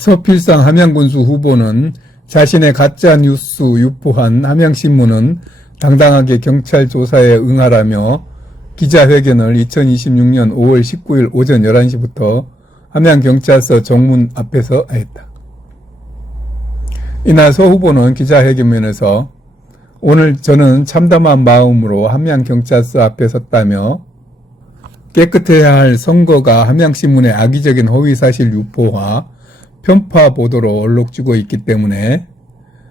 서필상 함양군수 후보는 자신의 가짜 뉴스 유포한 함양신문은 당당하게 경찰 조사에 응하라며 기자회견을 2026년 5월 19일 오전 11시부터 함양경찰서 정문 앞에서 했다. 이날 서 후보는 기자회견에서 오늘 저는 참담한 마음으로 함양경찰서 앞에 섰다며 깨끗해야 할 선거가 함양신문의 악의적인 허위사실 유포와 편파 보도로 얼룩지고 있기 때문에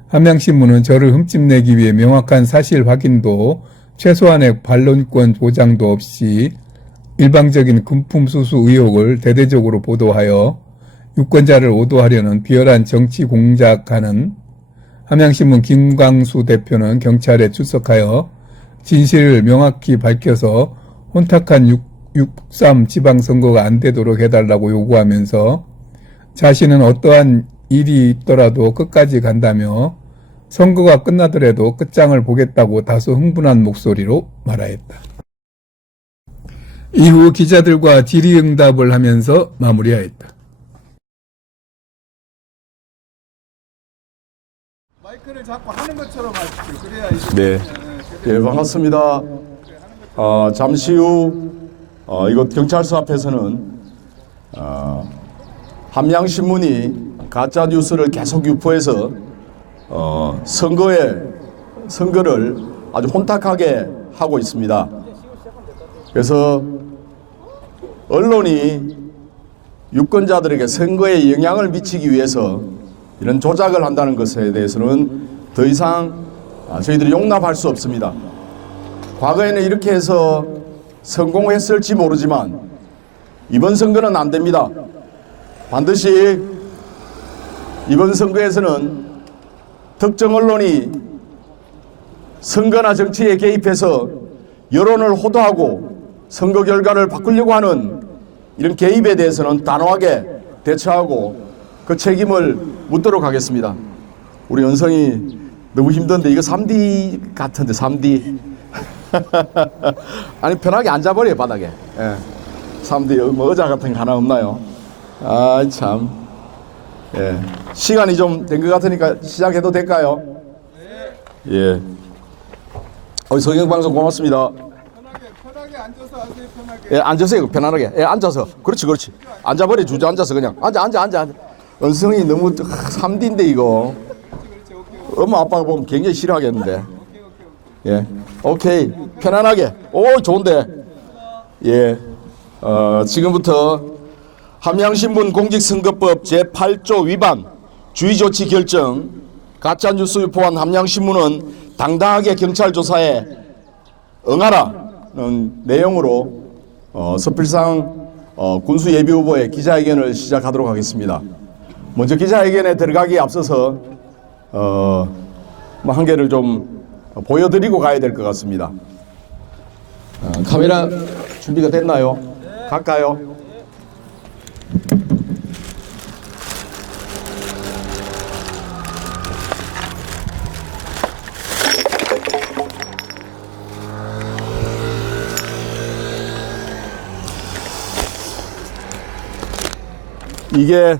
함양신문은 저를 흠집내기 위해 명확한 사실 확인도 최소한의 반론권 보장도 없이 일방적인 금품수수 의혹을 대대적으로 보도하여 유권자를 오도하려는 비열한 정치 공작하는 함양신문 김광수 대표는 경찰에 출석하여 진실을 명확히 밝혀서 혼탁한 6.3 지방선거가 안 되도록 해달라고 요구하면서 자신은 어떠한 일이 있더라도 끝까지 간다며 선거가 끝나더라도 끝장을 보겠다고 다소 흥분한 목소리로 말하였다. 이후 기자들과 질의응답을 하면서 마무리하였다. 마이크를 잡고 하는 것처럼 하십시오. 그래야 이제 네. 예, 반갑습니다. 잠시 후 이곳 경찰서 앞에서는 함양신문이 가짜 뉴스를 계속 유포해서 선거를 아주 혼탁하게 하고 있습니다. 그래서 언론이 유권자들에게 선거에 영향을 미치기 위해서 이런 조작을 한다는 것에 대해서는 더 이상 저희들이 용납할 수 없습니다. 과거에는 이렇게 해서 성공했을지 모르지만 이번 선거는 안 됩니다. 반드시 이번 선거에서는 특정 언론이 선거나 정치에 개입해서 여론을 호도하고 선거 결과를 바꾸려고 하는 이런 개입에 대해서는 단호하게 대처하고 그 책임을 묻도록 하겠습니다. 우리 연성이 너무 힘든데 이거 3D 같은데 3D 아니 편하게 앉아버려요 바닥에. 예. 3D 뭐 의자 같은 거 하나 없나요? 아 참. 예. 시간이 좀 된 것 같으니까 시작해도 될까요? 네. 예. 성경방송 고맙습니다. 편하게 앉아서 하세요. 편하게. 예, 앉으세요. 편안하게. 예, 앉아서. 그렇지. 앉아버려. 주저앉아서 그냥. 앉아. 은성이 너무 3D인데 이거. 엄마 아빠가 보면 굉장히 싫어하겠는데. 예. 오케이. 편안하게. 오, 좋은데. 예. 지금부터 함양신문 공직선거법 제8조 위반 주의조치 결정 가짜뉴스 유포한 함양신문은 당당하게 경찰 조사에 응하라는 내용으로 서필상 군수예비후보의 기자회견을 시작하도록 하겠습니다. 먼저 기자회견에 들어가기에 앞서서 한 개를 좀 보여드리고 가야 될 것 같습니다. 카메라 준비가 됐나요? 갈까요? 이게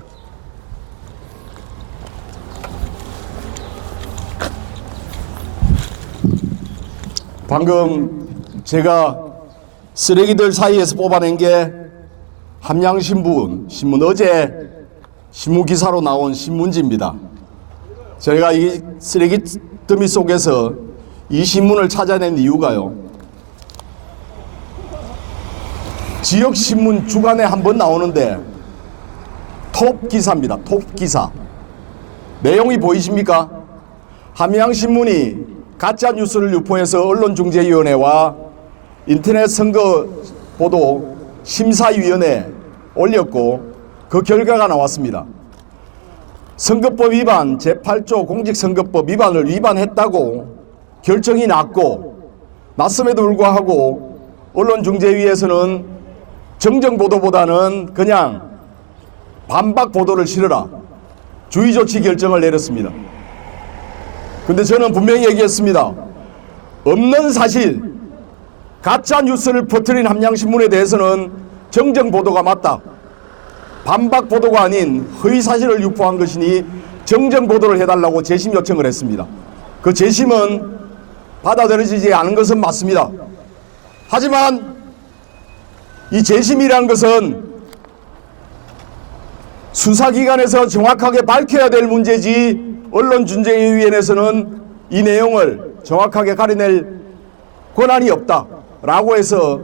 방금 제가 쓰레기들 사이에서 뽑아낸 게 함양신문 어제 신문 기사로 나온 신문지입니다. 저희가 이 쓰레기 더미 속에서 이 신문을 찾아낸 이유가요. 지역 신문 주간에 한번 나오는데 톱 기사입니다. 톱 기사. 내용이 보이십니까? 함양신문이 가짜 뉴스를 유포해서 언론중재위원회와 인터넷 선거보도 심사위원회에 올렸고 그 결과가 나왔습니다. 선거법 위반 제8조 공직선거법 위반을 위반했다고 결정이 났음에도 불구하고 언론중재위에서는 정정보도보다는 그냥 반박 보도를 실으라 주의조치 결정을 내렸습니다. 근데 저는 분명히 얘기했습니다. 없는 사실 가짜 뉴스를 퍼뜨린 함양신문에 대해서는 정정보도가 맞다. 반박 보도가 아닌 허위 사실을 유포한 것이니 정정 보도를 해달라고 재심 요청을 했습니다. 그 재심은 받아들여지지 않은 것은 맞습니다. 하지만 이 재심이라는 것은 수사기관에서 정확하게 밝혀야 될 문제지 언론중재위원회에서는 이 내용을 정확하게 가려낼 권한이 없다라고 해서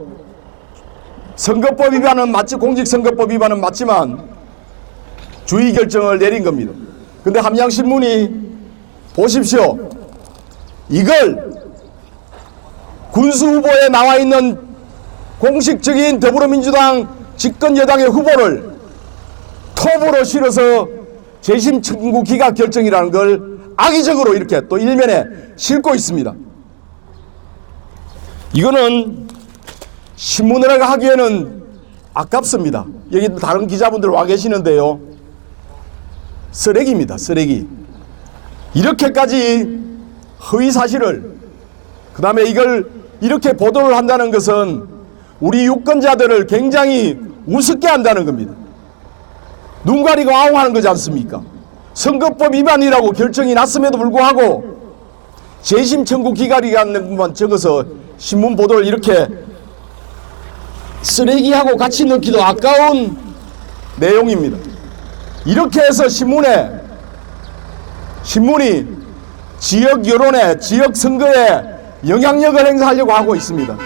선거법 위반은 맞지, 공직선거법 위반은 맞지만 주의 결정을 내린 겁니다. 근데 함양신문이 보십시오. 이걸 군수 후보에 나와 있는 공식적인 더불어민주당 집권 여당의 후보를 톱으로 실어서 재심 청구 기각 결정이라는 걸 악의적으로 이렇게 또 일면에 싣고 있습니다. 이거는 신문을 하기에는 아깝습니다. 여기 다른 기자분들 와 계시는데요. 쓰레기입니다. 쓰레기. 이렇게까지 허위 사실을 그 다음에 이걸 이렇게 보도를 한다는 것은 우리 유권자들을 굉장히 우습게 한다는 겁니다. 눈 가리고 아웅하는 거지 않습니까? 선거법 위반이라고 결정이 났음에도 불구하고 재심 청구 기각이라는 적어서 신문 보도를 이렇게 쓰레기하고 같이 넣기도 아까운 내용입니다. 이렇게 해서 신문이 지역 여론에, 지역 선거에 영향력을 행사하려고 하고 있습니다.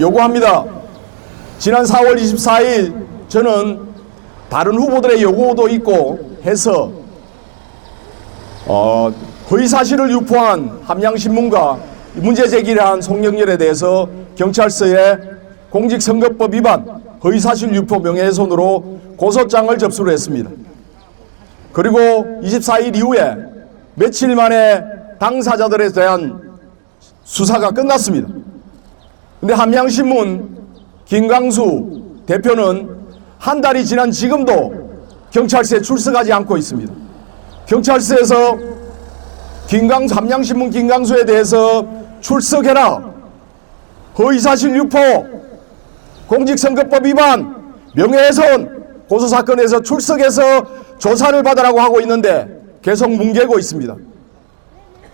요구합니다. 지난 4월 24일 저는 다른 후보들의 요구도 있고 해서 허위사실을 유포한 함양신문과 문제 제기를 한 송영렬에 대해서 경찰서에 공직선거법 위반 허위사실 유포 명예훼손으로 고소장을 접수를 했습니다. 그리고 24일 이후에 며칠 만에 당사자들에 대한 수사가 끝났습니다. 근데 함양신문 김광수 대표는 한 달이 지난 지금도 경찰서에 출석하지 않고 있습니다. 경찰서에서 함양신문 김광수에 대해서 출석해라, 허위사실 유포, 공직선거법 위반, 명예훼손 고소사건에서 출석해서 조사를 받으라고 하고 있는데 계속 뭉개고 있습니다.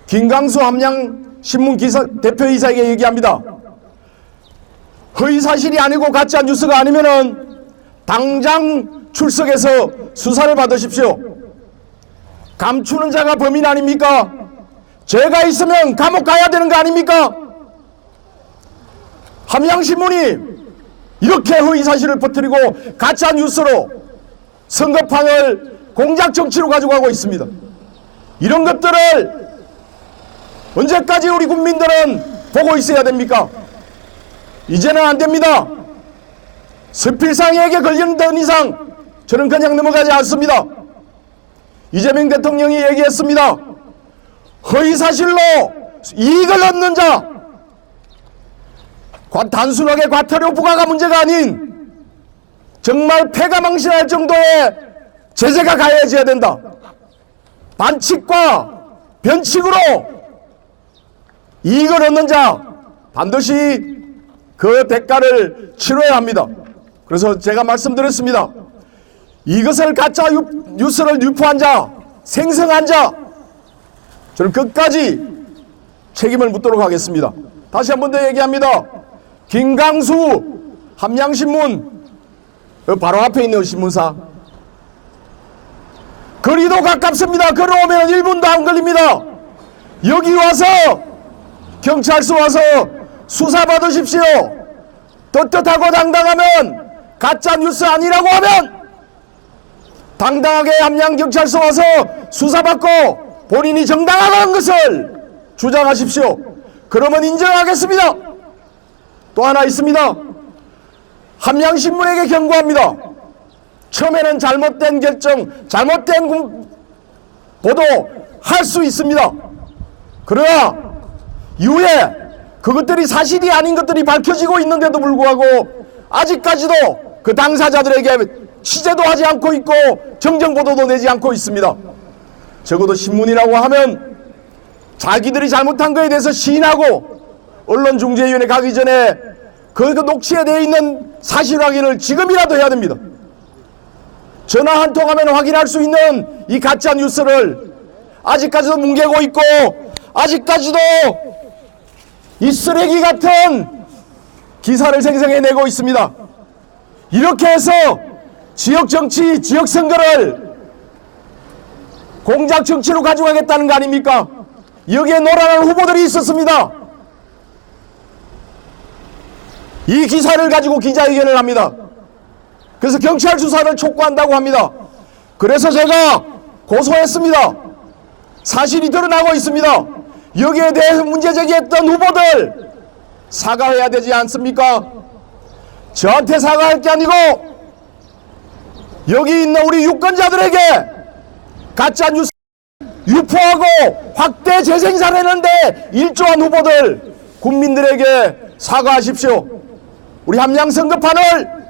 김광수 함양신문 대표이사에게 얘기합니다. 허위사실이 아니고 가짜 뉴스가 아니면은 당장 출석해서 수사를 받으십시오. 감추는 자가 범인 아닙니까? 죄가 있으면 감옥 가야 되는 거 아닙니까? 함양신문이 이렇게 허위사실을 퍼뜨리고 가짜 뉴스로 선거판을 공작 정치로 가져가고 있습니다. 이런 것들을 언제까지 우리 국민들은 보고 있어야 됩니까? 이제는 안 됩니다. 서필상에게 걸리는 이상 저는 그냥 넘어가지 않습니다. 이재명 대통령이 얘기했습니다. 허위사실로 이익을 얻는 자, 단순하게 과태료 부과가 문제가 아닌 정말 패가 망신할 정도의 제재가 가해져야 된다. 반칙과 변칙으로 이익을 얻는 자 반드시 그 대가를 치러야 합니다. 그래서 제가 말씀드렸습니다. 이것을 가짜 뉴스를 유포한 자, 생성한 자, 저는 끝까지 책임을 묻도록 하겠습니다. 다시 한 번 더 얘기합니다. 김광수 함양신문 바로 앞에 있는 신문사 거리도 가깝습니다. 걸어오면 1분도 안 걸립니다. 여기 와서 경찰서 와서 수사 받으십시오. 떳떳하고 당당하면 가짜 뉴스 아니라고 하면 당당하게 함양경찰서 와서 수사받고 본인이 정당하다는 것을 주장하십시오. 그러면 인정하겠습니다. 또 하나 있습니다. 함양신문에게 경고합니다. 처음에는 잘못된 결정, 잘못된 보도 할 수 있습니다. 그러나 이후에 그것들이 사실이 아닌 것들이 밝혀지고 있는데도 불구하고 아직까지도 그 당사자들에게 취재도 하지 않고 있고 정정보도도 내지 않고 있습니다. 적어도 신문이라고 하면 자기들이 잘못한 것에 대해서 시인하고 언론중재위원회 가기 전에 그 녹취에 되어 있는 사실 확인을 지금이라도 해야 됩니다. 전화 한 통하면 확인할 수 있는 이 가짜 뉴스를 아직까지도 뭉개고 있고, 아직까지도 이 쓰레기 같은 기사를 생성해내고 있습니다. 이렇게 해서 지역 정치, 지역 선거를 공작 정치로 가져가겠다는 거 아닙니까? 여기에 노란한 후보들이 있었습니다. 이 기사를 가지고 기자회견을 합니다. 그래서 경찰 수사를 촉구한다고 합니다. 그래서 제가 고소했습니다. 사실이 드러나고 있습니다. 여기에 대해서 문제 제기했던 후보들 사과해야 되지 않습니까? 저한테 사과할 게 아니고 여기 있는 우리 유권자들에게 가짜 뉴스 유포하고 확대 재생산했는데 일조한 후보들 국민들에게 사과하십시오. 우리 함양 선거판을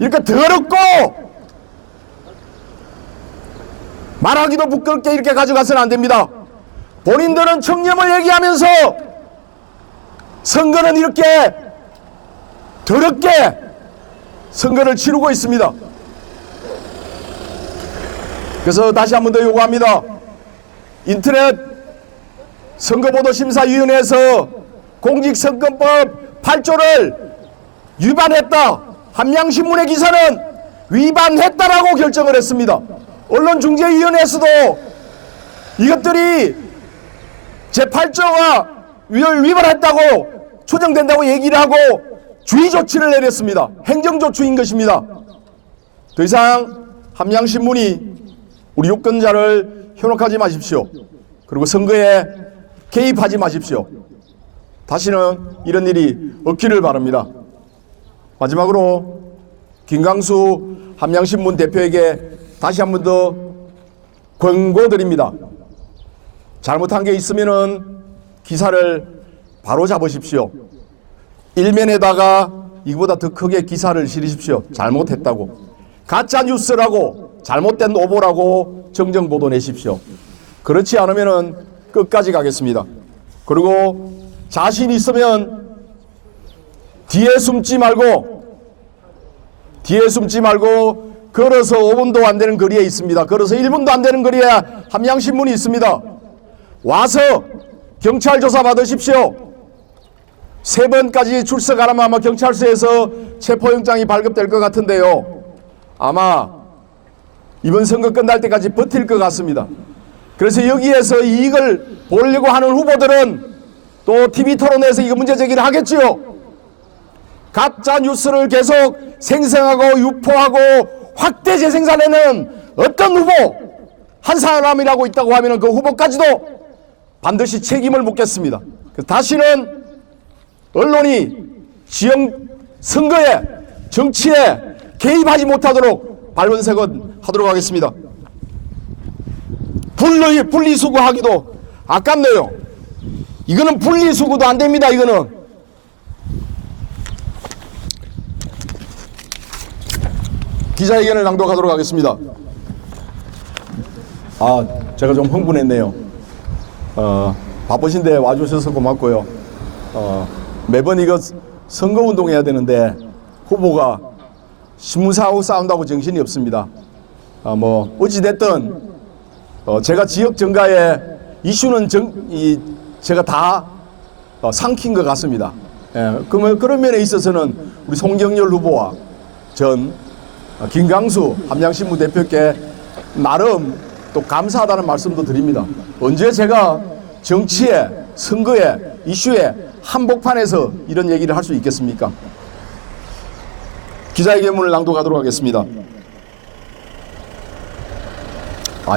이렇게 더럽고 말하기도 부끄럽게 이렇게 가져가서는 안 됩니다. 본인들은 청렴을 얘기하면서 선거는 이렇게 더럽게 선거를 치르고 있습니다. 그래서 다시 한 번 더 요구합니다. 인터넷 선거보도심사위원회에서 공직선거법 8조를 위반했다. 함양신문의 기사는 위반했다라고 결정을 했습니다. 언론중재위원회에서도 이것들이 제8조가 위반했다고 추정된다고 얘기를 하고 주의 조치를 내렸습니다. 행정조치인 것입니다. 더 이상 함양신문이 우리 유권자를 현혹하지 마십시오. 그리고 선거에 개입하지 마십시오. 다시는 이런 일이 없기를 바랍니다. 마지막으로 김강수 함양신문 대표에게 다시 한 번 더 권고드립니다. 잘못한 게 있으면은 기사를 바로 잡으십시오. 일면에다가 이거보다 더 크게 기사를 실으십시오. 잘못했다고. 가짜 뉴스라고 잘못된 오보라고 정정보도 내십시오. 그렇지 않으면은 끝까지 가겠습니다. 그리고 자신 있으면 뒤에 숨지 말고 걸어서 5분도 안 되는 거리에 있습니다. 걸어서 1분도 안 되는 거리에 함양신문이 있습니다. 와서 경찰 조사 받으십시오. 3번까지 출석 안 하면 아마 경찰서에서 체포영장이 발급될 것 같은데요. 아마 이번 선거 끝날 때까지 버틸 것 같습니다. 그래서 여기에서 이익을 보려고 하는 후보들은 또 TV토론에서 이거 문제 제기를 하겠지요. 가짜 뉴스를 계속 생성하고 유포하고 확대 재생산에는 어떤 후보 한 사람이라고 있다고 하면 그 후보까지도 반드시 책임을 묻겠습니다. 다시는 언론이 지역 선거에 정치에 개입하지 못하도록 발본색은 하도록 하겠습니다. 분리수거하기도 아깝네요. 이거는 분리수거도 안 됩니다. 이거는 기자회견을 낭독하도록 하겠습니다. 제가 좀 흥분했네요. 바쁘신데 와주셔서 고맙고요. 매번 이거 선거운동 해야 되는데 후보가 신문사하고 싸운다고 정신이 없습니다. 어찌됐든 제가 지역 정가에 이슈는 제가 다 삼킨 것 같습니다. 그러면 그런 면에 있어서는 우리 송경열 후보와 전 김강수 함양신문 대표께 나름 또 감사하다는 말씀도 드립니다. 언제 제가 정치에, 선거에, 이슈에 한복판에서 이런 얘기를 할 수 있겠습니까? 기자회견문을 낭독하도록 하겠습니다.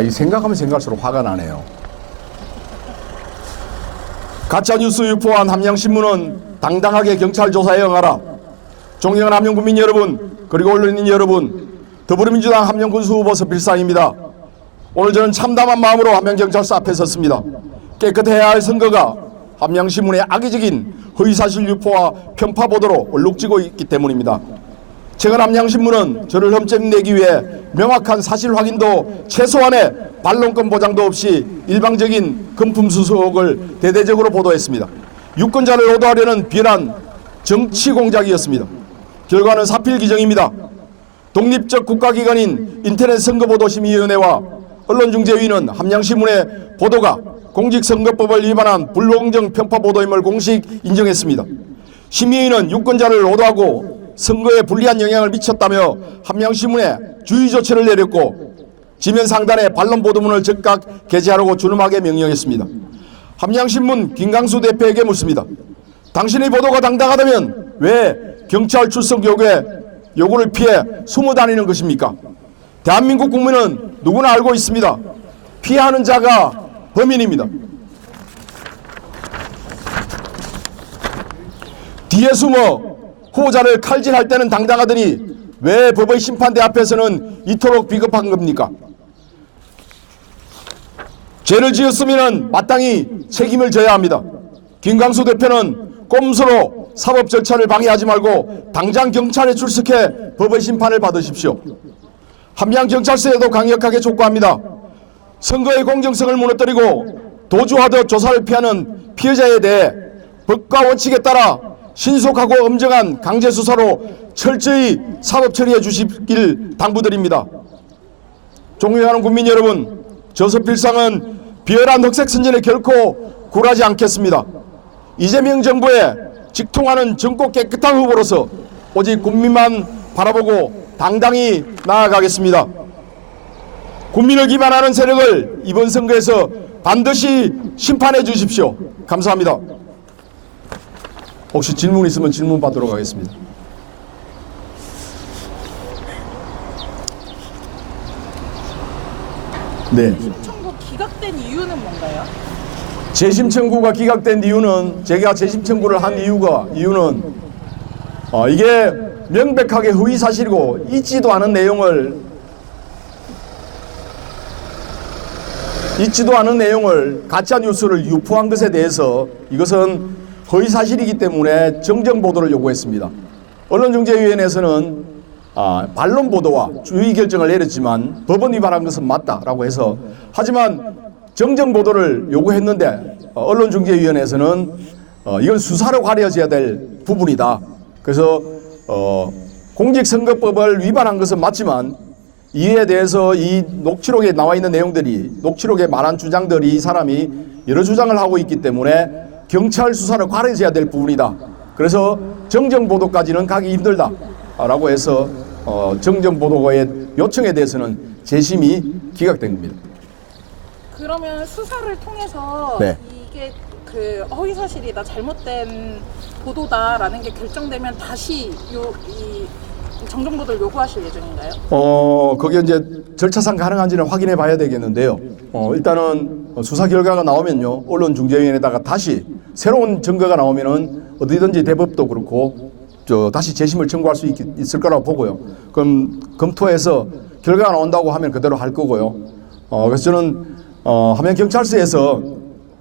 이 생각하면 생각할수록 화가 나네요. 가짜뉴스 유포한 함양신문은 당당하게 경찰 조사에 응하라. 존경하는 함양군민 여러분, 그리고 언론인 여러분, 더불어민주당 함양군수 후보 서필상입니다. 오늘 저는 참담한 마음으로 함양경찰서 앞에 섰습니다. 깨끗해야 할 선거가 함양신문의 악의적인 허위사실 유포와 편파 보도로 얼룩지고 있기 때문입니다. 최근 함양신문은 저를 흠집내기 위해 명확한 사실 확인도 최소한의 반론권 보장도 없이 일방적인 금품 수수 의혹을 대대적으로 보도했습니다. 유권자를 오도하려는 비난 정치 공작이었습니다. 결과는 사필 규정입니다. 독립적 국가기관인 인터넷선거보도심의위원회와 언론중재위는 함양신문의 보도가 공직선거법을 위반한 불공정 편파 보도임을 공식 인정했습니다. 심의위는 유권자를 오도하고 선거에 불리한 영향을 미쳤다며 함양신문에 주의 조치를 내렸고 지면 상단에 반론 보도문을 즉각 게재하라고 준엄하게 명령했습니다. 함양신문 김강수 대표에게 묻습니다. 당신의 보도가 당당하다면 왜 경찰 출석 요구를 피해 숨어 다니는 것입니까? 대한민국 국민은 누구나 알고 있습니다. 피하는 자가 범인입니다. 뒤에 숨어 후보자를 칼질할 때는 당당하더니 왜 법의 심판대 앞에서는 이토록 비겁한 겁니까? 죄를 지었으면 마땅히 책임을 져야 합니다. 김강수 대표는 꼼수로 사법 절차를 방해하지 말고 당장 경찰에 출석해 법의 심판을 받으십시오. 함양경찰서에도 강력하게 촉구합니다. 선거의 공정성을 무너뜨리고 도주하듯 조사를 피하는 피해자에 대해 법과 원칙에 따라 신속하고 엄정한 강제수사로 철저히 사법 처리해 주시길 당부드립니다. 존경하는 국민 여러분, 저서필상은 비열한 흑색 선전에 결코 굴하지 않겠습니다. 이재명 정부의 직통하는 젊고 깨끗한 후보로서 오직 국민만 바라보고 당당히 나아가겠습니다. 국민을 기반하는 세력을 이번 선거에서 반드시 심판해 주십시오. 감사합니다. 혹시 질문 있으면 질문 받도록 하겠습니다. 네. 청구 기각된 이유는 뭔가요? 재심 청구가 기각된 이유는 제가 재심 청구를 한 이유는 이게 명백하게 허위 사실이고 있지도 않은 내용을 가짜 뉴스를 유포한 것에 대해서 이것은 허위 사실이기 때문에 정정 보도를 요구했습니다. 언론중재위원회에서는 반론 보도와 주의 결정을 내렸지만 법원 위반한 것은 맞다라고 해서 하지만 정정 보도를 요구했는데 언론중재위원회에서는 이건 수사로 가려져야 될 부분이다. 그래서 공직선거법을 위반한 것은 맞지만 이에 대해서 이 녹취록에 나와 있는 내용들이 녹취록에 말한 주장들이 이 사람이 여러 주장을 하고 있기 때문에 경찰 수사로 가려져야 될 부분이다. 그래서 정정 보도까지는 가기 힘들다라고 해서 정정 보도의 요청에 대해서는 재심이 기각된 겁니다. 그러면 수사를 통해서 네. 이게 그 허위 사실이다, 잘못된 보도다라는 게 결정되면 다시 이 정정 보도를 요구하실 예정인가요? 그게 이제 절차상 가능한지는 확인해 봐야 되겠는데요. 일단은 수사 결과가 나오면요, 언론중재위원회에다가 다시 새로운 증거가 나오면은 어디든지 대법도 그렇고 다시 재심을 청구할 수 있을 거라고 보고요. 그럼 검토해서 결과가 나온다고 하면 그대로 할 거고요. 그래서 저는 함양경찰서에서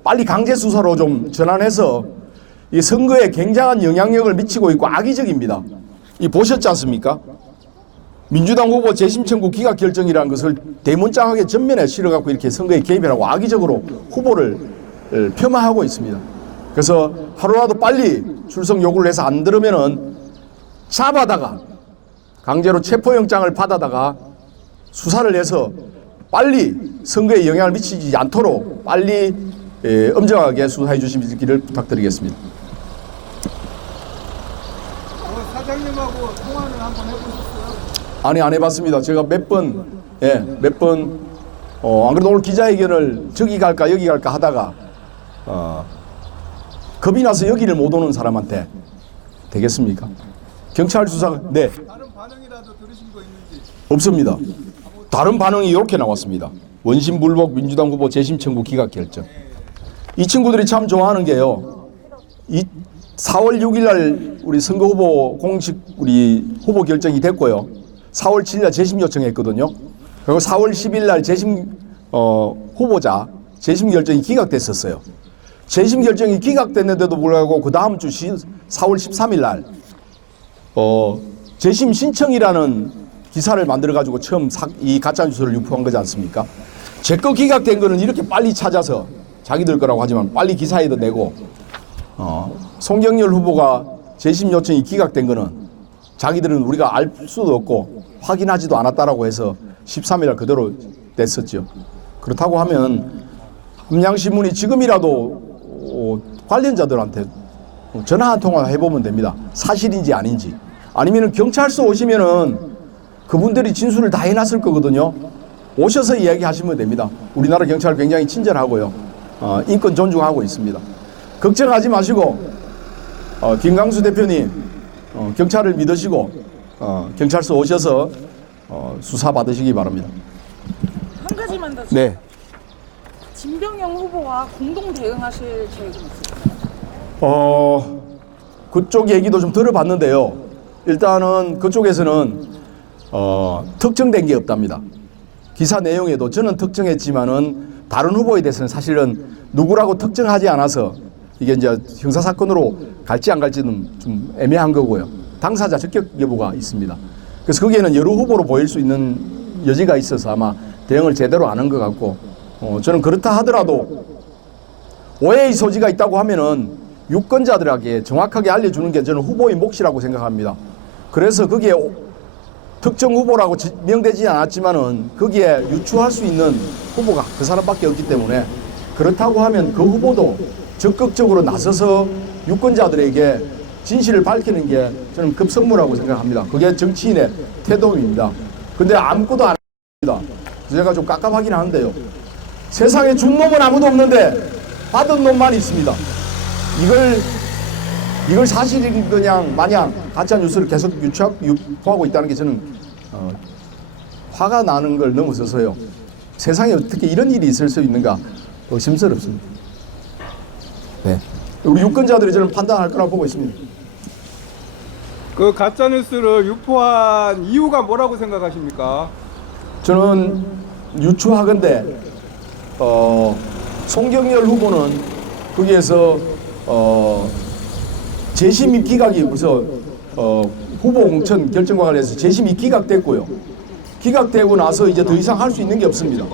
빨리 강제 수사로 좀 전환해서 이 선거에 굉장한 영향력을 미치고 있고 악의적입니다. 이 보셨지 않습니까? 민주당 후보 재심 청구 기각 결정이라는 것을 대문짝하게 전면에 실어갖고 이렇게 선거에 개입하고 악의적으로 후보를 폄하하고 있습니다. 그래서 하루라도 빨리 출석 요구를 해서 안 들으면은 잡아다가 강제로 체포영장을 받아다가 수사를 해서 빨리 선거에 영향을 미치지 않도록 빨리 엄정하게 수사해 주시기를 부탁드리겠습니다. 사장님하고 통화는 한번 해보셨어요? 아니, 안 해봤습니다. 제가 몇 번, 안 그래도 오늘 기자회견을 저기 갈까 여기 갈까 하다가 겁이 나서 여기를 못 오는 사람한테 되겠습니까? 경찰 수사, 네. 다른 반응이라도 들으신 거 있는지? 없습니다. 다른 반응이 이렇게 나왔습니다. 원심불복 민주당 후보 재심 청구 기각 결정. 이 친구들이 참 좋아하는 게요. 4월 6일 날 우리 선거 후보 공식 우리 후보 결정이 됐고요. 4월 7일 날 재심 요청했거든요. 그리고 4월 10일 날 재심 후보자 재심 결정이 기각됐었어요. 재심 결정이 기각됐는데도 불구하고 그 다음 주 4월 13일 날 재심 신청이라는 기사를 만들어 가지고 처음 이 가짜 뉴스를 유포한 거지 않습니까? 제 거 기각된 거는 이렇게 빨리 찾아서 자기들 거라고 하지만 빨리 기사에도 내고 송경열 후보가 재심 요청이 기각된 거는 자기들은 우리가 알 수도 없고 확인하지도 않았다라고 해서 13일 그대로 냈었죠. 그렇다고 하면 함양신문이 지금이라도 관련자들한테 전화 한 통화 해보면 됩니다. 사실인지 아닌지. 아니면 경찰서 오시면은 그분들이 진술을 다 해놨을 거거든요. 오셔서 이야기하시면 됩니다. 우리나라 경찰 굉장히 친절하고요. 인권 존중하고 있습니다. 걱정하지 마시고 김강수 대표님 경찰을 믿으시고 경찰서 오셔서 수사 받으시기 바랍니다. 한 가지만 더. 네. 진병영 후보와 공동 대응하실 계획은 있으실까요? 그쪽 얘기도 좀 들어봤는데요. 일단은 그쪽에서는 특정된 게 없답니다. 기사 내용에도 저는 특정했지만은 다른 후보에 대해서는 사실은 누구라고 특정하지 않아서 이게 이제 형사사건으로 갈지 안 갈지는 좀 애매한 거고요. 당사자 적격 여부가 있습니다. 그래서 거기에는 여러 후보로 보일 수 있는 여지가 있어서 아마 대응을 제대로 안 한 것 같고 저는 그렇다 하더라도 오해의 소지가 있다고 하면은 유권자들에게 정확하게 알려주는 게 저는 후보의 몫이라고 생각합니다. 그래서 거기에 특정 후보라고 지명되지 않았지만은 거기에 유추할 수 있는 후보가 그 사람밖에 없기 때문에 그렇다고 하면 그 후보도 적극적으로 나서서 유권자들에게 진실을 밝히는 게 저는 급선무라고 생각합니다. 그게 정치인의 태도입니다. 근데 아무것도 안 합니다. 제가 좀 깝깝하긴 한데요. 세상에 준 놈은 아무도 없는데 받은 놈만 있습니다. 이걸 사실인 그냥 마냥 가짜 뉴스를 계속 유포하고 있다는 게 저는 화가 나는 걸 넘어서서요. 세상에 어떻게 이런 일이 있을 수 있는가 의심스럽습니다. 네. 우리 유권자들이 저는 판단할 거라고 보고 있습니다. 그 가짜 뉴스를 유포한 이유가 뭐라고 생각하십니까? 저는 유추하건대 송경열 후보는 거기에서 재심입 기각이 우선 후보 공천 결정과 관련해서 재심이 기각됐고요. 기각되고 나서 이제 더 이상 할 수 있는 게 없습니다.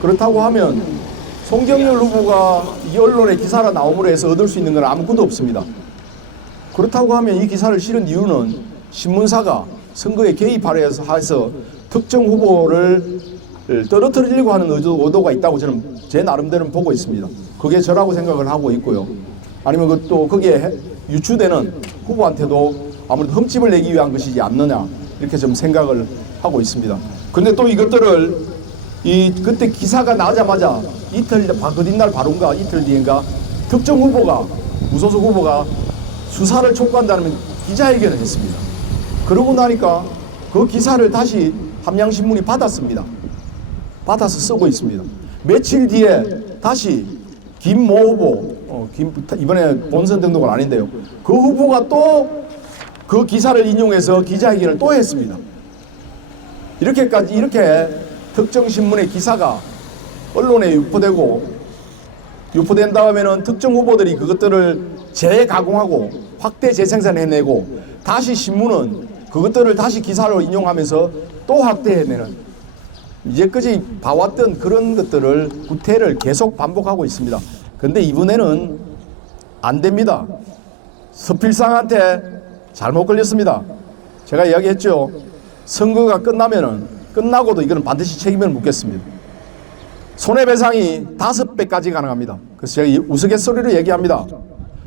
그렇다고 하면 송경열 후보가 이 언론의 기사가 나옴으로 해서 얻을 수 있는 건 아무것도 없습니다. 그렇다고 하면 이 기사를 실은 이유는 신문사가 선거에 개입하려 해서 특정 후보를 떨어뜨리려고 하는 의도가 있다고 저는 제 나름대로는 보고 있습니다. 그게 저라고 생각을 하고 있고요. 아니면 또 거기에 유추되는 후보한테도 아무래도 흠집을 내기 위한 것이지 않느냐 이렇게 좀 생각을 하고 있습니다. 근데 또 이것들을 그때 기사가 나자마자 이틀 거짓날 바로인가 이틀 뒤인가 특정 후보가 무소속 후보가 수사를 촉구한다는 기자회견을 했습니다. 그러고 나니까 그 기사를 다시 함양신문이 받았습니다. 받아서 쓰고 있습니다. 며칠 뒤에 다시 김모 후보, 이번에 본선 등록은 아닌데요. 그 후보가 또 그 기사를 인용해서 기자회견을 또 했습니다. 이렇게 특정 신문의 기사가 언론에 유포된 다음에는 특정 후보들이 그것들을 재가공하고 확대 재생산해내고 다시 신문은 그것들을 다시 기사로 인용하면서 또 확대해내는 이제까지 봐왔던 그런 것들을 구태를 계속 반복하고 있습니다. 근데 이번에는 안 됩니다. 서필상한테 잘못 걸렸습니다. 제가 이야기했죠. 선거가 끝나고도 이거는 반드시 책임을 묻겠습니다. 손해배상이 5배까지 가능합니다. 그래서 제가 우스갯소리로 얘기합니다.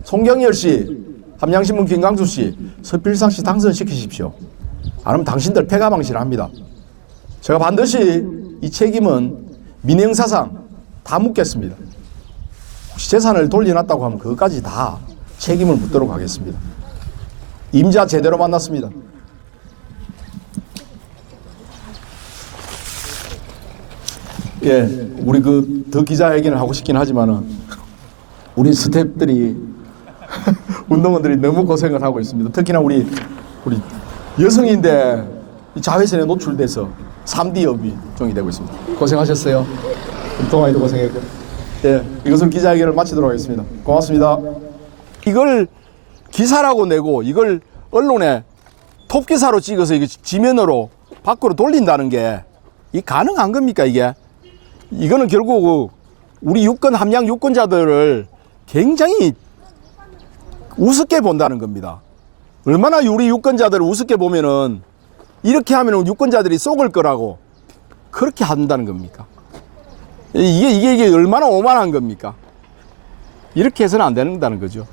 송경열 씨, 함양신문 김강수 씨, 서필상 씨 당선시키십시오. 안 하면 당신들 패가망신합니다. 제가 반드시 이 책임은 민형사상 다 묻겠습니다. 혹시 재산을 돌려놨다고 하면 그것까지 다 책임을 묻도록 하겠습니다. 임자 제대로 만났습니다. 예, 우리 더 기자회견을 하고 싶긴 하지만은 우리 스태프들이 운동원들이 너무 고생을 하고 있습니다. 특히나 우리 여성인데 자외선에 노출돼서 3D 여비종이 되고 있습니다. 고생하셨어요. 동아이도 고생했고. 예, 이것은 기자회견을 마치도록 하겠습니다. 고맙습니다. 이걸 기사라고 내고 이걸 언론에 톱 기사로 찍어서 이거 지면으로 밖으로 돌린다는 게 이 가능한 겁니까 이게? 이거는 결국 우리 함양 유권자들을 굉장히 우습게 본다는 겁니다. 얼마나 우리 유권자들을 우습게 보면은 이렇게 하면은 유권자들이 속을 거라고 그렇게 한다는 겁니까? 이게 얼마나 오만한 겁니까? 이렇게 해서는 안 된다는 거죠.